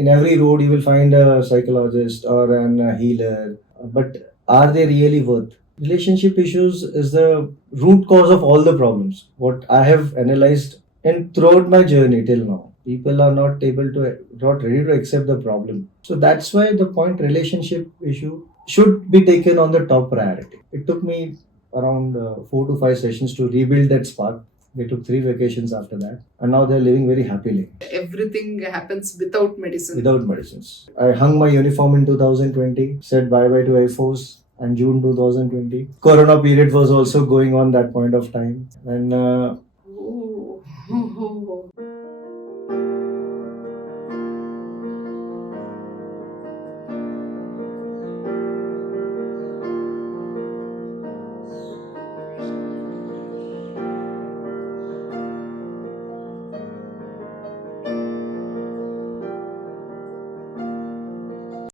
in every road you will find a psychologist or an healer, but are they really worth? Relationship issues is the root cause of all the problems. What I have analyzed and throughout my journey till now, people are not ready to accept the problem. So that's why the point relationship issue should be taken on the top priority. It took me around 4 to 5 sessions to rebuild that spark. They took 3 vacations after that, and now they're living very happily. Everything happens without medicine. Without medicines. I hung my uniform in 2020, said bye bye to Air Force, and June 2020. Corona period was also going on that point of time, and Oh.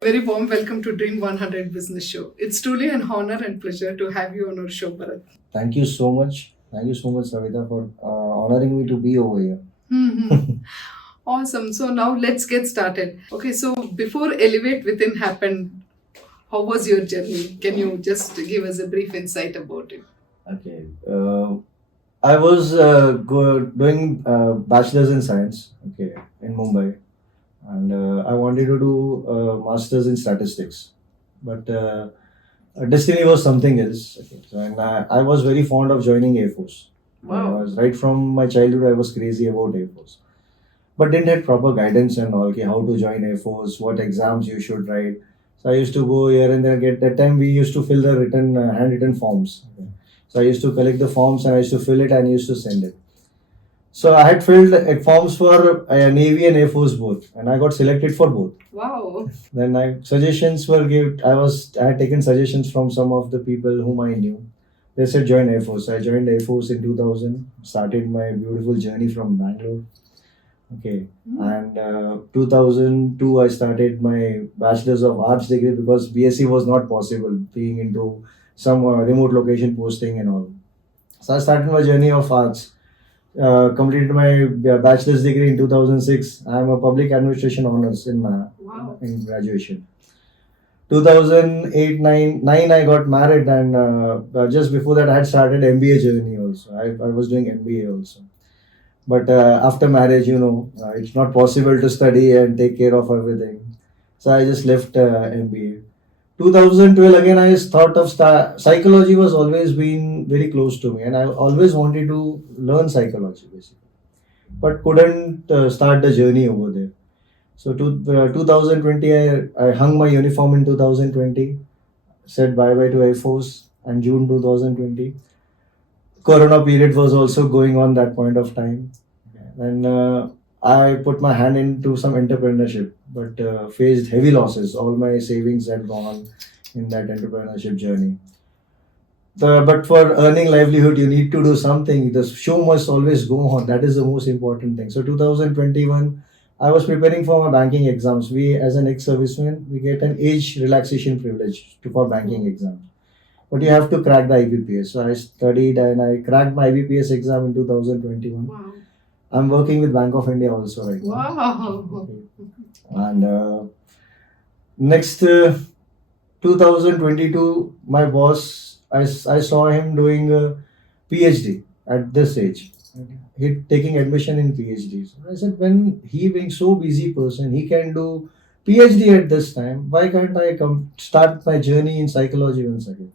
Very warm welcome to Dream 100 Business Show. It's truly an honor and pleasure to have you on our show, Bharat. thank you so much. Thank you so much, Savitha, for honoring me to be over here. Awesome. So now let's get started. Okay, so before Elevate Within happened, how was your journey? Can you just give us a brief insight about it? Okay. I was doing bachelor's in science, okay, in Mumbai, and I wanted to do master's in statistics, but destiny was something else. Okay. So, and I was very fond of joining Air Force. Wow. Right from my childhood, I was crazy about Air Force, but didn't have proper guidance and all. Okay, how to join Air Force, what exams you should write. So I used to go here and there. Get that time we used to fill the written handwritten forms. Okay. So I used to collect the forms and I used to fill it and used to send it. So I had filled forms for Navy and Air Force both, and I got selected for both. Wow. Then suggestions were given. I had taken suggestions from some of the people whom I knew. They said join Air Force. I joined Air Force in 2000. Started my beautiful journey from Bangalore. Okay, and 2002 I started my Bachelor's of Arts degree because BSc was not possible being into some remote location posting and all. So I started my journey of arts. Completed my bachelor's degree in 2006. I am a public administration honors in my Wow. in graduation. 2008 9 I got married, and just before that I had started MBA journey also. I was doing MBA also. But after marriage, it's not possible to study and take care of everything. So I just left MBA. 2012 again, I thought of psychology was always been very close to me, and I always wanted to learn psychology basically, but couldn't start the journey over there. So 2020, I hung my uniform in 2020, said bye bye to Air Force, and June 2020. Corona period was also going on that point of time, and I put my hand into some entrepreneurship, but faced heavy losses. All my savings had gone in that entrepreneurship journey. But for earning livelihood, you need to do something. The show must always go on. That is the most important thing. So 2021, I was preparing for my banking exams. We, as an ex-serviceman, we get an age relaxation privilege for banking exams. But you have to crack the IBPS. So I studied and I cracked my IBPS exam in 2021. Wow. I'm working with Bank of India also right now. Wow. And next 2022, my boss, I saw him doing a PhD at this age. He taking admission in PhD. So I said, when he being so busy person, he can do PhD at this time. Why can't I come start my journey in psychology once again?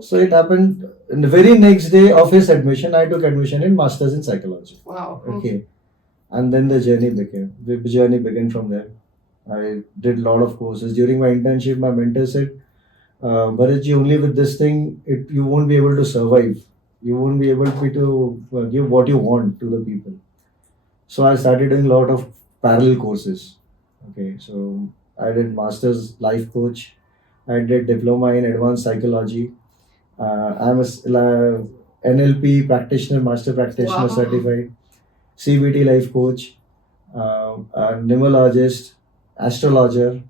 So it happened in the very next day of his admission. I took admission in Masters in Psychology. Wow. Okay, and then the journey began. The journey began from there. I did a lot of courses during my internship. My mentor said, "Bharatji, only with this thing, you won't be able to survive. You won't be able to give what you want to the people." So I started doing a lot of parallel courses. Okay, so I did Masters Life Coach. I did Diploma in Advanced Psychology. I'm a NLP practitioner, Master Practitioner Wow. certified, CBT Life Coach, a numerologist, astrologer.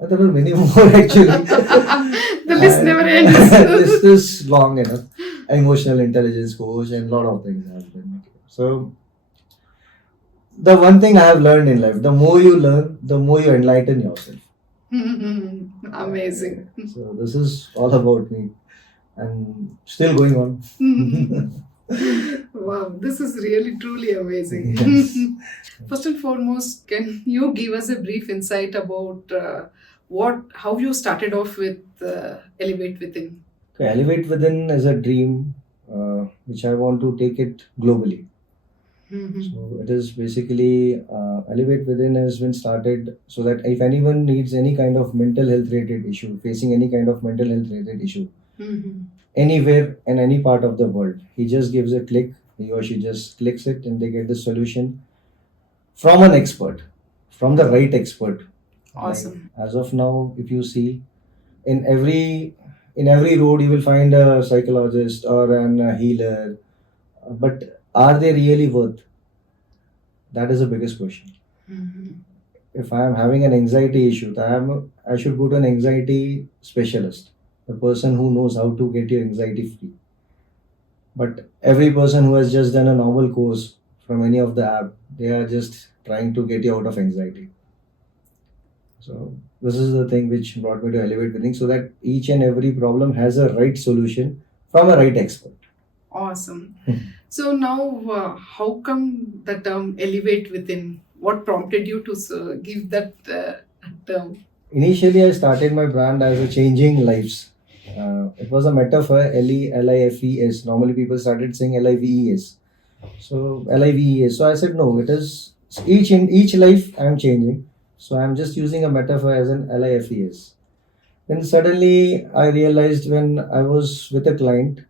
There are many more actually. The list never ends. This is long enough. Emotional intelligence coach and a lot of things have been. So the one thing I have learned in life, the more you learn, the more you enlighten yourself. Amazing. So this is all about me and still going on. Wow, this is really truly amazing. Yes. First and foremost, can you give us a brief insight about how you started off with Elevate Within? Okay, Elevate Within is a dream which I want to take it globally. So it is basically Elevate Within has been started so that if anyone needs any kind of mental health related issue, facing any kind of mental health related issue, anywhere in any part of the world, he just gives a click, he or she just clicks it, and they get the solution from an expert, from the right expert. Awesome. Like, as of now, if you see in every road, you will find a psychologist or an healer, but are they really worth? That is the biggest question. If I am having an anxiety issue, I should go to an anxiety specialist, the person who knows how to get your anxiety free. But every person who has just done a normal course from any of the app, they are just trying to get you out of anxiety. So this is the thing which brought me to Elevate Within, so that each and every problem has a right solution from a right expert. Awesome. So now, how come the term Elevate Within? What prompted you to give that term? Initially, I started my brand as a changing lives. It was a metaphor, Lifes. Normally, people started saying Lives. So Lives. So I said no. It is in each life I am changing. So I am just using a metaphor as an Lifes. Then suddenly I realized when I was with a client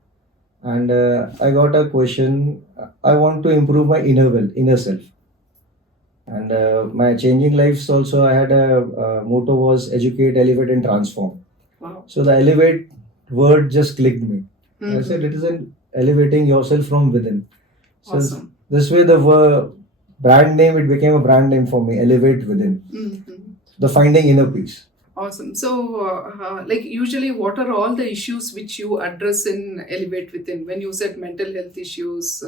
and I got a question. I want to improve my inner self. And my changing lives also, I had a motto was educate, elevate, and transform. Wow. So the elevate word just clicked me. I said it is an elevating yourself from within. So Awesome. this way, the brand name, it became a brand name for me. Elevate Within. The finding inner peace. Awesome. So, like usually, what are all the issues which you address in Elevate Within? When you said mental health issues,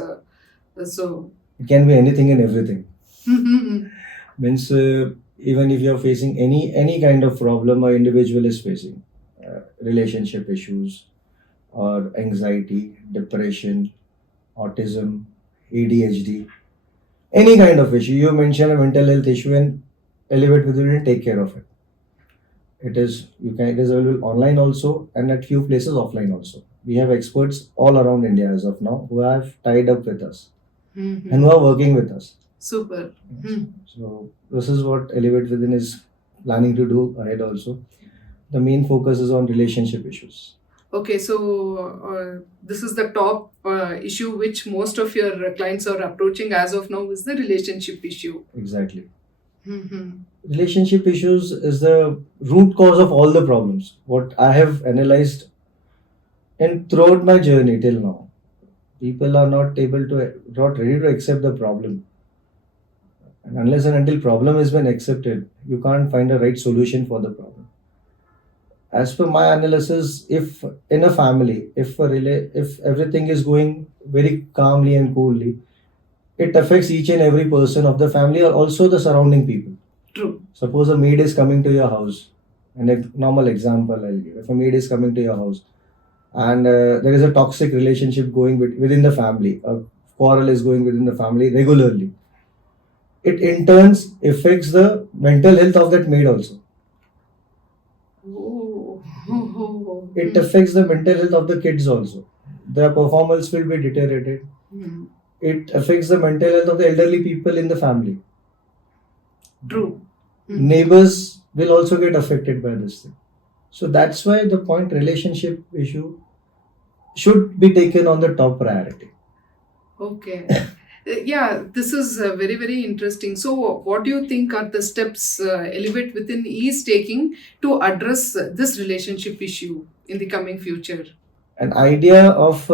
so It can be anything and everything. Means even if you are facing any kind of problem or individual is facing, relationship issues or anxiety, depression, autism, ADHD, any kind of issue, you mention a mental health issue and Elevate Within will take care of it. It is available online also and at few places offline also. We have experts all around India as of now who have tied up with us and who are working with us. Super. So this is what Elevate Within is planning to do ahead also. The main focus is on relationship issues. Okay, so this is the top issue which most of your clients are approaching as of now is the relationship issue. Exactly. Relationship issues is the root cause of all the problems. What I have analyzed and throughout my journey till now, people are not ready to accept the problem. And unless and until problem has been accepted, you can't find a right solution for the problem. As per my analysis, if in a family, if everything is going very calmly and coolly, it affects each and every person of the family or also the surrounding people. True. Suppose a maid is coming to your house, and a normal example I'll give. If a maid is coming to your house, and there is a toxic relationship going within the family, a quarrel is going within the family regularly, it in turns affects the mental health of that maid also. It affects the mental health of the kids also. Their performance will be deteriorated. It affects the mental health of the elderly people in the family. True. Neighbors will also get affected by this thing. So that's why the point relationship issue should be taken on the top priority. Okay. Yeah, this is very, very interesting. So, what do you think are the steps Elevate Within is taking to address this relationship issue in the coming future? An idea of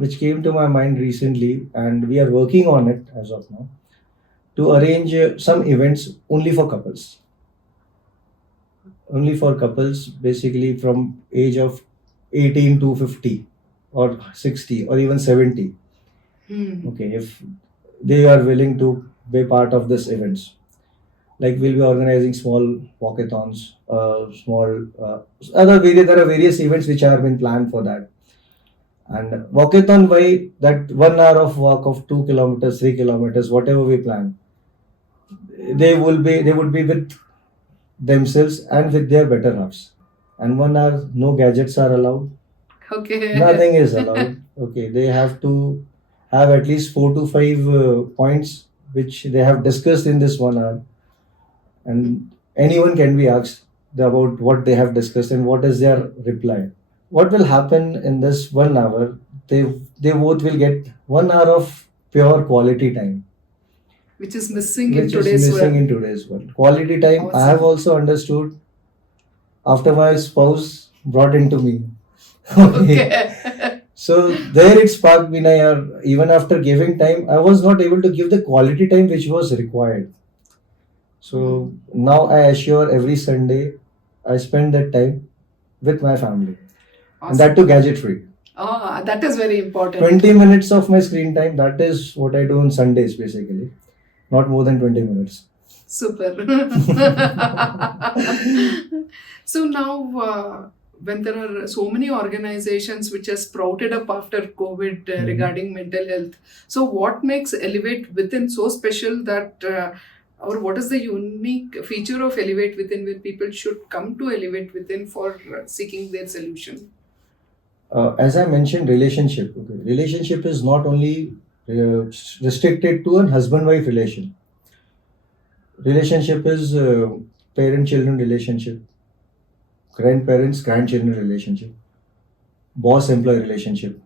which came to my mind recently, and we are working on it as of now, to arrange some events only for couples. Only for couples, basically from age of 18 to 50 or 60 or even 70. Okay, if they are willing to be part of this events. Like we'll be organizing small walkathons, small there are various events which have been planned for that. And walkathon by that 1 hour of walk of 2 kilometers, 3 kilometers, whatever we plan, they would be with themselves and with their better halves. And 1 hour, no gadgets are allowed. Okay. Nothing is allowed. Okay, they have to have at least 4 to 5 points which they have discussed in this 1 hour, and anyone can be asked about what they have discussed and what is their reply. What will happen in this 1 hour? They they both will get 1 hour of pure quality time, Which is missing in which is today's missing world. in today's world. Quality time. I have Awesome. also understood after my spouse brought into me. Okay. So there it sparked Vinay. Even after giving time, I was not able to give the quality time which was required. So now I assure every Sunday I spend that time with my family, and that Awesome. too gadget free. Ah, that is very important. 20 minutes of my screen time, that is what I do on Sundays basically. Not more than 20 minutes. Super. So now, when there are so many organizations which have sprouted up after COVID regarding mental health, so what makes Elevate Within so special that, or what is the unique feature of Elevate Within where people should come to Elevate Within for seeking their solution? As I mentioned, relationship. Okay. Relationship is not only restricted to a husband-wife relation. Relationship is parent-children relationship, grandparents-grandchildren relationship, boss-employee relationship,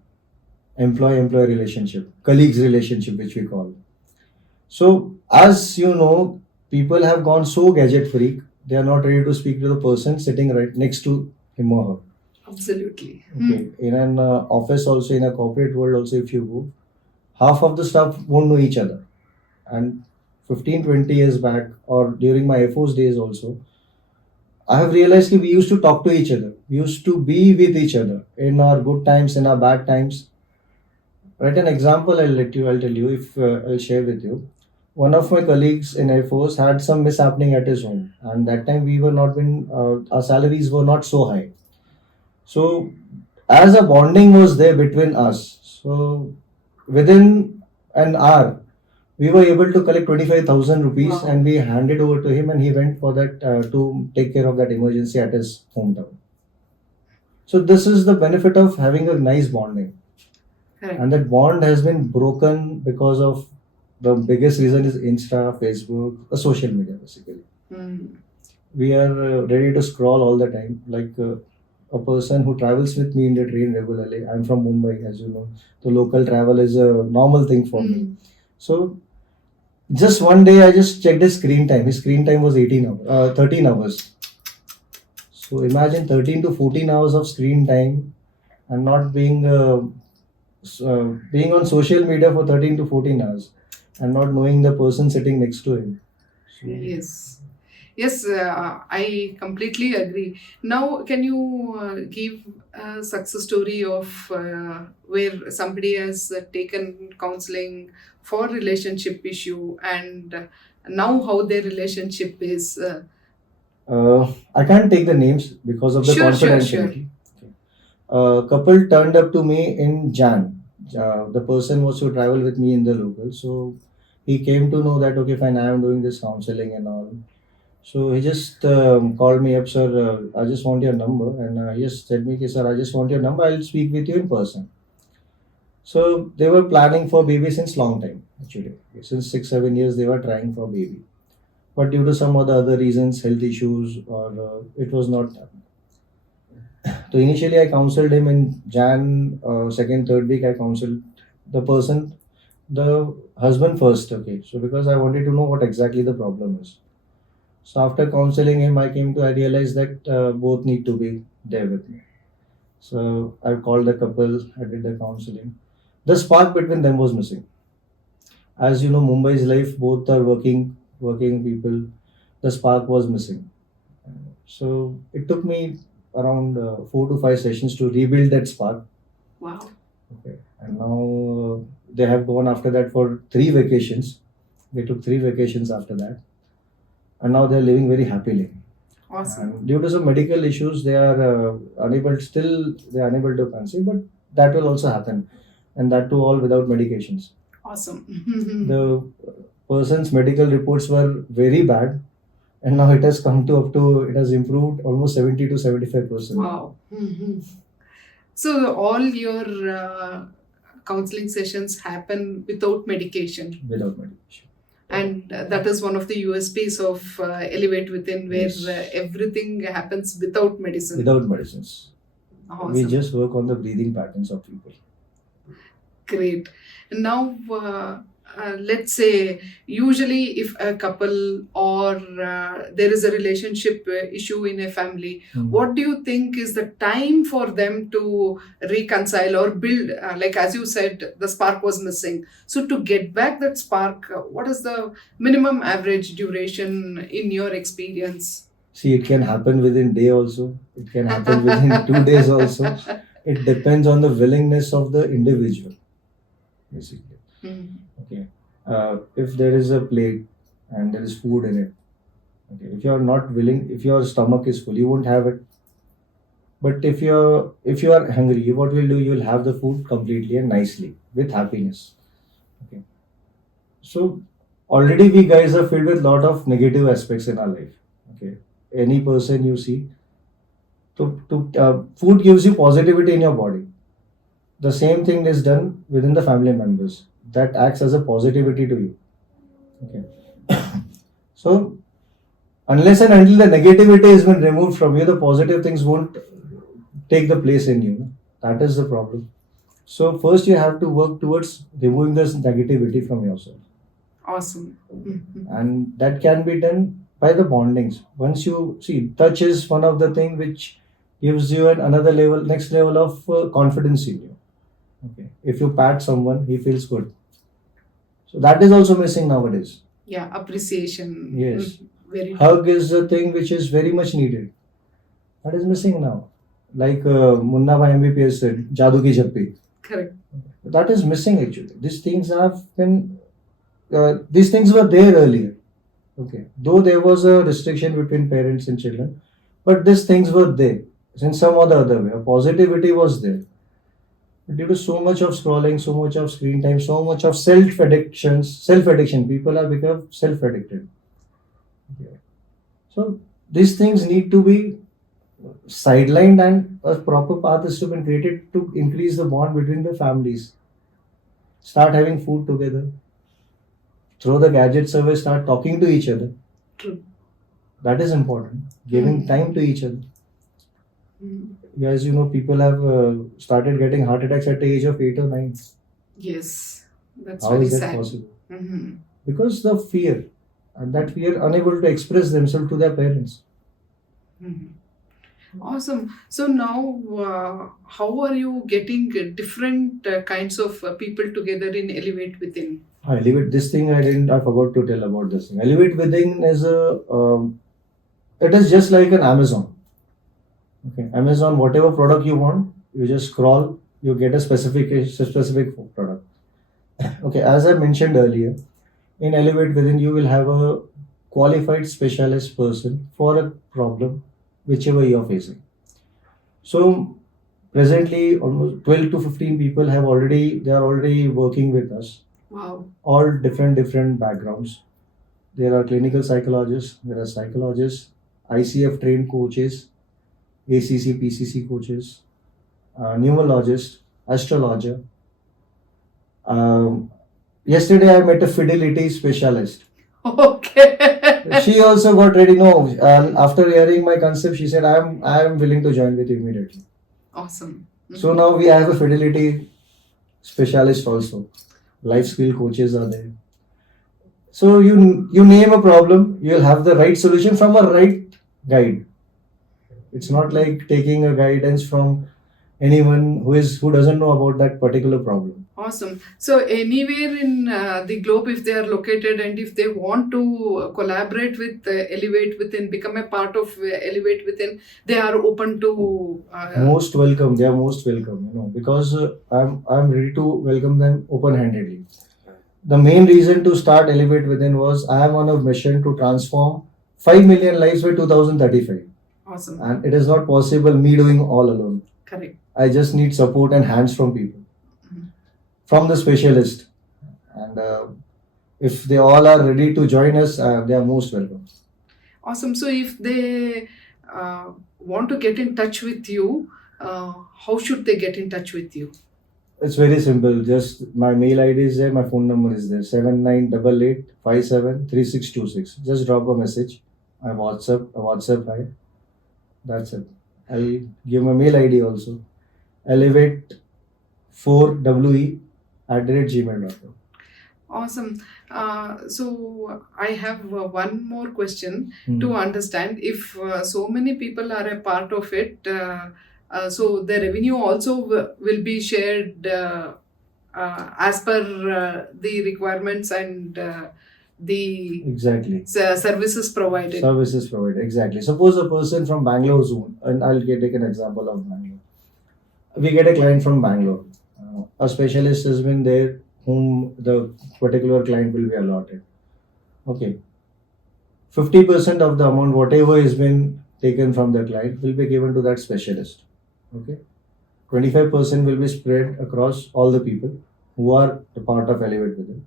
employee-employee relationship, colleagues relationship, which we call. So, as you know, people have gone so gadget freak, they are not ready to speak to the person sitting right next to him or her. Absolutely. Okay. In an office, also in a corporate world, also if you go, half of the staff won't know each other. And 15, 20 years back, or during my Air Force days also, I have realized that we used to talk to each other. We used to be with each other in our good times, in our bad times. Right, an example I'll tell you if I'll share with you. One of my colleagues in Air Force had some mishappening at his home, and that time we were not been our salaries were not so high. So as a bonding was there between us, so within an hour we were able to collect 25,000 rupees. Wow. And we handed over to him, and he went for that to take care of that emergency at his hometown. So this is the benefit of having a nice bonding. Correct. And that bond has been broken because of the biggest reason is Insta, Facebook, social media basically. We are ready to scroll all the time. Like a person who travels with me in the train regularly. I'm from Mumbai, as you know. The local travel is a normal thing for me. So just one day I just checked his screen time. His screen time was 13 hours. So imagine 13 to 14 hours of screen time and not being on social media for 13 to 14 hours and not knowing the person sitting next to him. So, Yes. Yes, I completely agree. Now, can you give a success story of where somebody has taken counseling for relationship issue and now how their relationship is? I can't take the names because of the Sure, sure, confidentiality. A couple turned up to me in Jan. The person was to travel with me in the local. So he came to know that, okay, fine, I am doing this counseling and all. So he just called me up, sir. I just want your number. And he just said me, okay, sir, I just want your number. I'll speak with you in person. So they were planning for baby since long time, actually. Since 6, 7 years, they were trying for baby. But due to some other reasons, health issues, or it was not. So initially, I counseled him in Jan, second, third week. I counseled the person, the husband first. Okay, so because I wanted to know what exactly the problem is. So after counseling him, I realized that both need to be there with me. So I called the couple. I did the counseling. The spark between them was missing. As you know, Mumbai's life, both are working people. The spark was missing. So it took me around 4 to 5 sessions to rebuild that spark. Wow. Okay. And now they have gone after that for 3 vacations. They took 3 vacations after that, and now they're living very happily. Awesome. And due to some medical issues, they are unable to conceive, but that will also happen, and that too all without medications. Awesome. The person's medical reports were very bad, and now it has come to it has improved almost 70 to 75%. Wow. So all your counseling sessions happen without medication. Without medication. And that is one of the USPs of Elevate Within, where Yes. everything happens without medicine. Without medicines. Awesome. We just work on the breathing patterns of people. Great. Now, let's say, usually if a couple or there is a relationship issue in a family, what do you think is the time for them to reconcile or build? Like as you said, the spark was missing. So to get back that spark, what is the minimum average duration in your experience? See, it can happen within day also. It can happen within 2 days also. It depends on the willingness of the individual, basically. Okay. If there is a plate and there is food in it, okay, if you are not willing, if your stomach is full, you won't have it. But if you are hungry, what will do? You will have the food completely and nicely with happiness. Okay. So already we guys are filled with lot of negative aspects in our life. Okay. Any person you see, food gives you positivity in your body. The same thing is done within the family members. That acts as a positivity to you. Okay. So unless and until the negativity has been removed from you, the positive things won't take the place in you. That is the problem. So first you have to work towards removing this negativity from yourself. Awesome. And that can be done by the bondings. Once you see, touch is one of the things which gives you next level of confidence in you. Okay. If you pat someone, he feels good. So that is also missing nowadays. Yeah, appreciation. Yes. Very Hug is a thing which is very much needed. That is missing now. Like Munna Bhai MBPS said, Jadoo ki Jappi. correct. That is missing actually. These things were there earlier. Okay. Though there was a restriction between parents and children, but these things were there. In some or the other way, a positivity was there. But due to so much of scrolling, so much of screen time, so much of self-addiction, people have become self-addicted. Okay. So these things need to be sidelined, and a proper path is to be created to increase the bond between the families. Start having food together. Through the gadgets away, start talking to each other. True. That is important. Giving time to each other. As you know, people have started getting heart attacks at the age of 8 or 9. Yes, that's How very is that sad. possible? Mhm. Because the fear, and that fear unable to express themselves to their parents. Mhm. Awesome. So now, how are you getting different kinds of people together in Elevate Within? Elevate, this thing I forgot to tell about this thing. Elevate Within is it is just like an Amazon. Okay, Amazon, whatever product you want, you just scroll, you get a specific product. Okay, as I mentioned earlier, in Elevate Within, you will have a qualified specialist person for a problem, whichever you are facing. So presently, almost 12 to 15 people they are already working with us. Wow. All different backgrounds. There are clinical psychologists, there are psychologists, ICF trained coaches, ACC, PCC coaches, numerologist, astrologer. Yesterday I met a fidelity specialist. Okay. She also got ready. No, after hearing my concept, she said, I am willing to join with you immediately. Awesome. So now we have a fidelity specialist also. Life skill coaches are there. So you name a problem, you'll have the right solution from a right guide. It's not like taking a guidance from anyone who doesn't know about that particular problem. Awesome. So anywhere in the globe, if they are located and if they want to collaborate with Elevate Within, become a part of Elevate Within, they are open to. Most welcome. They are most welcome. Because I'm ready to welcome them open-handedly. The main reason to start Elevate Within was I am on a mission to transform 5 million lives by 2035. Awesome. And it is not possible me doing all alone. Correct. I just need support and hands from people, from the specialist. And if they all are ready to join us, they are most welcome. Awesome. So if they want to get in touch with you, how should they get in touch with you? It's very simple. Just my mail ID is there, my phone number is there, 7988573626. Just drop a message. I WhatsApp hi. That's it. I'll give my mail ID also. elevate4we@gmail.com. Awesome. So I have one more question to understand. If so many people are a part of it, so the revenue also will be shared as per the requirements and the Exactly. services provided. Services provided. Exactly. Suppose a person from Bangalore zone, and I'll take an example of Bangalore. We get a client from Bangalore. A specialist has been there whom the particular client will be allotted. Okay. 50% of the amount, whatever has been taken from the client, will be given to that specialist. Okay. 25% will be spread across all the people who are a part of Elevate Within.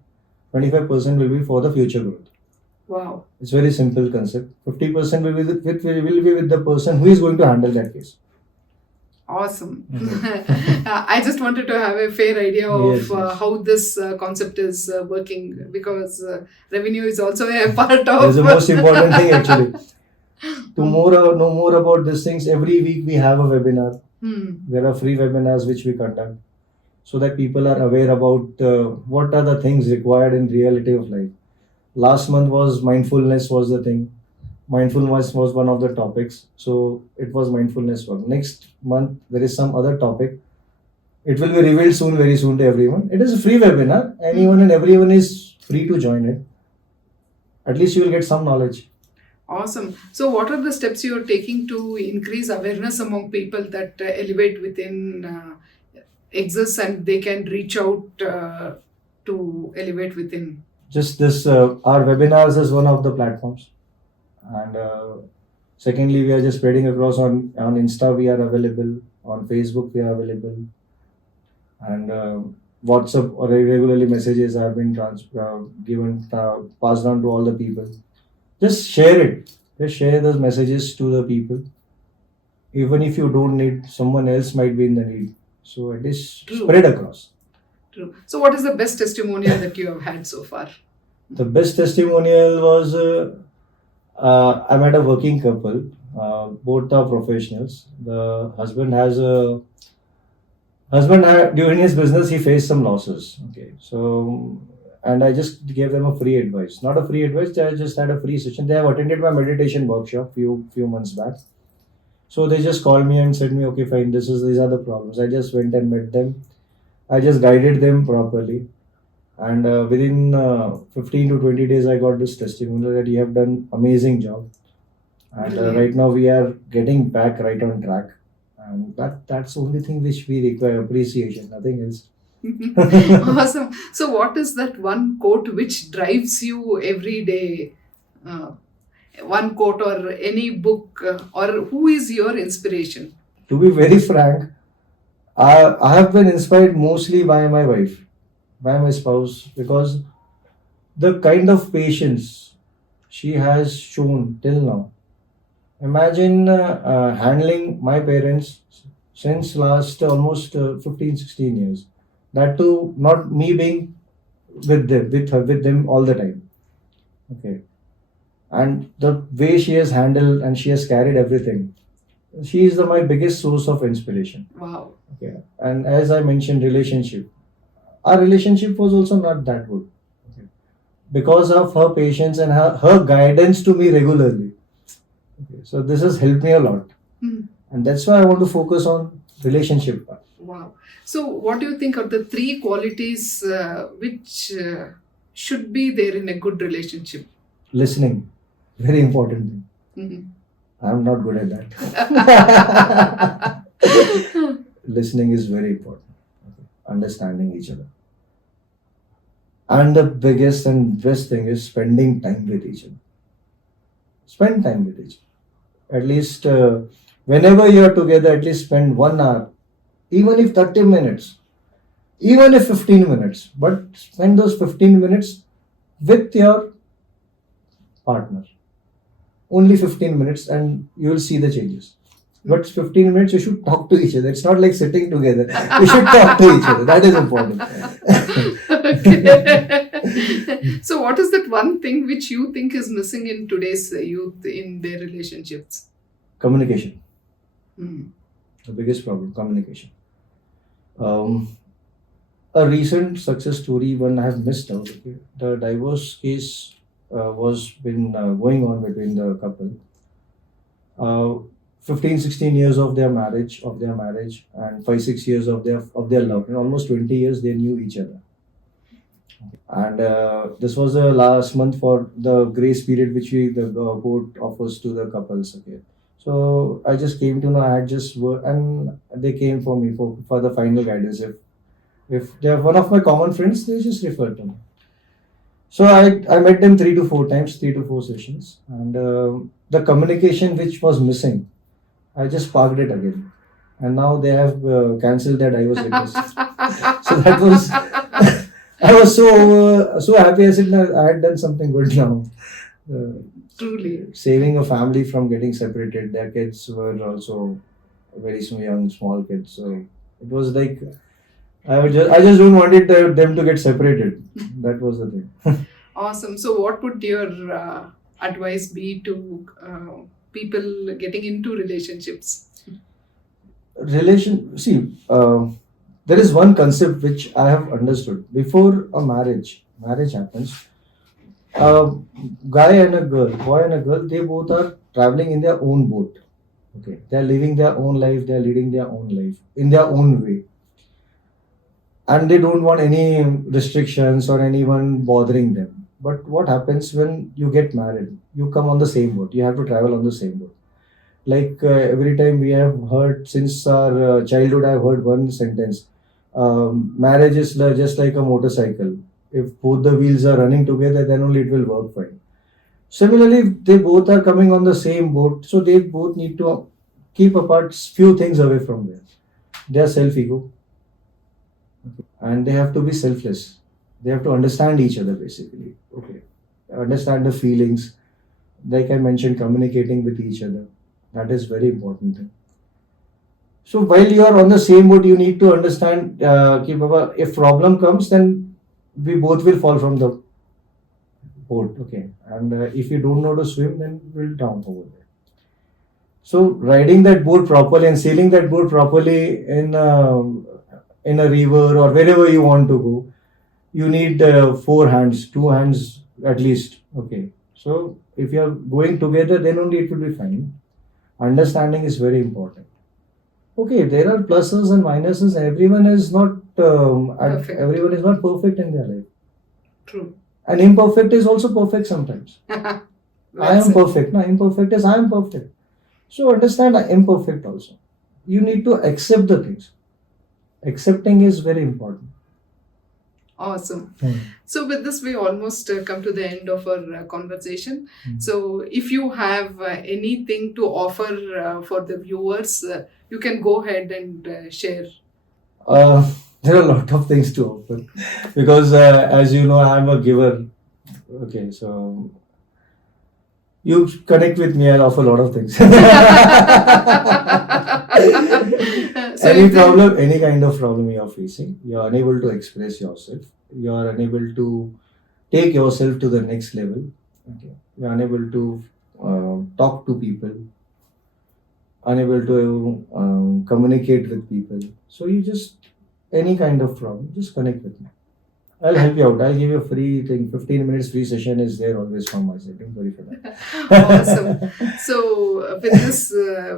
25% will be for the future growth. Wow. It's very simple concept. 50% will be with the person who is going to handle that case. Awesome. I just wanted to have a fair idea of Yes. how this concept is working, because revenue is also a part of. That's the most important thing actually. To know more about these things, every week we have a webinar. There are free webinars which we conduct so that people are aware about what are the things required in reality of life. Last month was mindfulness was the thing. Mindfulness was one of the topics. So it was mindfulness work. Next month there is some other topic. It will be revealed soon, very soon to everyone. It is a free webinar. Anyone and everyone is free to join it. At least you will get some knowledge. Awesome. So what are the steps you are taking to increase awareness among people that Elevate Within exists and they can reach out to Elevate Within? Just this, our webinars is one of the platforms. And secondly, we are just spreading across on Insta, we are available. On Facebook, we are available. And WhatsApp or regularly messages have been passed on to all the people. Just share it. Just share those messages to the people. Even if you don't need, someone else might be in the need. So at least spread across. True. So what is the best testimonial that you have had so far? The best testimonial was I met a working couple. Both are professionals. The husband during his business he faced some losses. Okay, so and I just gave them a free advice. Not a free advice. I just had a free session. They have attended my meditation workshop few months back. So they just called me and said me, okay, fine. These are the problems. I just went and met them. I just guided them properly. And within 15 to 20 days, I got this testimonial that you have done amazing job. And right now we are getting back right on track. And that's the only thing which we require, appreciation, nothing else. Awesome. So what is that one quote which drives you every day? One quote or any book or who is your inspiration? To be very frank, I have been inspired mostly by my wife, by my spouse, because the kind of patience she has shown till now. Imagine handling my parents since last almost 15-16 years. That too, not me being with them all the time. Okay. And the way she has handled and she has carried everything, she is my biggest source of inspiration. Wow. Okay. And as I mentioned, our relationship was also not that good. Okay. Because of her patience and her guidance to me regularly. Okay. So this has helped me a lot. And that's why I want to focus on relationship part. Wow. So what do you think are the 3 qualities which should be there in a good relationship? Listening. Very important thing. I'm not good at that. Listening is very important. Okay. Understanding each other. And the biggest and best thing is spending time with each other. Spend time with each other. At least whenever you are together, at least spend 1 hour, even if 30 minutes, even if 15 minutes, but spend those 15 minutes with your partner. Only 15 minutes, and you will see the changes. But 15 minutes, you should talk to each other. It's not like sitting together. You should talk to each other. That is important. Okay. So, what is that one thing which you think is missing in today's youth in their relationships? Communication. Hmm. The biggest problem, communication. Um, a recent success story, one I have missed out. Okay? The divorce case was been going on between the couple. Uh, 15, 16 years of their marriage, and 5, 6 years of their love. In almost 20 years, they knew each other. And this was the last month for the grace period which the court offers to the couples. Okay, so I just came to know, I had just and they came for me for the final guidance. If they are one of my common friends, they just referred to me. So I met them 3 to 4 times, 3 to 4 sessions, and the communication which was missing, I just parked it again, and now they have cancelled their divorce request. So that was I was so happy. I said, "No, I had done something good now." Truly. Saving a family from getting separated. Their kids were also very young, small kids. So it was like I just don't wanted them to get separated. That was the thing. Awesome. So, what would your advice be to people getting into relationships? There is one concept which I have understood. Before a marriage happens, a guy and a girl, boy and a girl, they both are traveling in their own boat. Okay, they are living their own life, they are leading their own life in their own way, and they don't want any restrictions or anyone bothering them. But what happens when you get married? You come on the same boat. You have to travel on the same boat. Like every time we have heard since our childhood, I've heard one sentence: marriage is just like a motorcycle. If both the wheels are running together, then only it will work fine. Similarly, they both are coming on the same boat, so they both need to keep apart few things away from them. Their self ego, and they have to be selfless. They have to understand each other basically. Okay, understand the feelings. Like I mentioned, communicating with each other. That is very important thing. So while you are on the same boat, you need to understand. If problem comes, then we both will fall from the boat. Okay, and if you don't know to swim, then we'll drown over there. So riding that boat properly and sailing that boat properly in a river or wherever you want to go, you need 4 hands, 2 hands at least. Okay, so if you are going together, then only it will be fine. Understanding is very important. Okay, there are pluses and minuses. Perfect. Everyone is not perfect in their life, True. and imperfect is also perfect sometimes. I Well am said. perfect. No, imperfect is I am perfect. So understand I am imperfect also. You need to accept the things. Accepting is very important. Awesome. Hmm. So, with this, we almost come to the end of our conversation. Hmm. So, if you have anything to offer for the viewers, you can go ahead and share. There are a lot of things to offer because, as you know, I am a giver. Okay, so you connect with me, I'll offer a lot of things. So, Any if there- problem, any kind of problem you are facing, you are unable to express yourself, you are unable to take yourself to the next level. Okay, you are unable to talk to people, unable to communicate with people. So you just any kind of problem, just connect with me. I'll help you out. I'll give you a free thing. 15 minutes free session is there always from my side. Don't worry for that. Awesome. So, with this,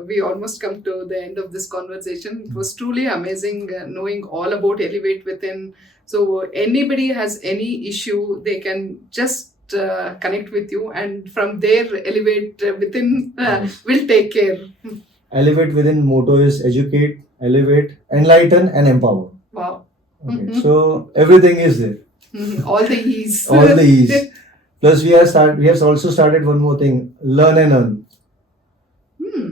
we almost come to the end of this conversation. It was truly amazing knowing all about Elevate Within. So, anybody has any issue, they can just connect with you, and from there, Elevate Within Yes. will take care. Elevate Within motto is educate, elevate, enlighten, and empower. Wow. Okay, so everything is there. All the E's. All the E's. Plus, we have also started one more thing: learn and earn.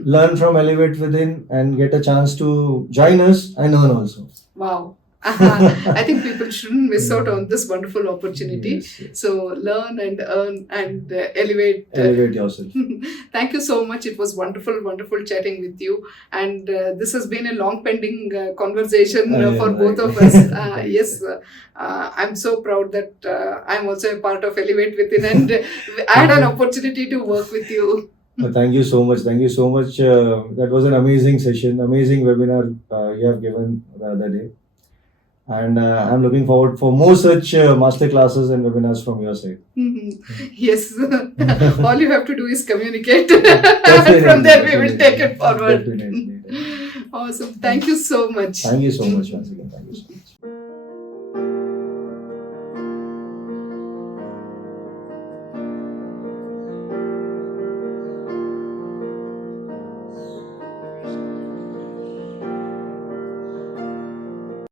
Learn from Elevate Within and get a chance to join us and earn also. Wow. I think people shouldn't miss out on this wonderful opportunity. Yes, yes. So learn and earn and elevate. Elevate yourself. Thank you so much. It was wonderful chatting with you. And this has been a long pending conversation for both of us. Yes, I'm so proud that I'm also a part of Elevate Within, and I had an opportunity to work with you. Thank you so much. Thank you so much. That was an amazing session, amazing webinar you have given the other day. And I'm looking forward for more such master classes and webinars from your side. Yes. All you have to do is communicate. And from there we will take it forward. Definitely. Awesome. Thank you so much. Thank you so much once again. Thank you so much.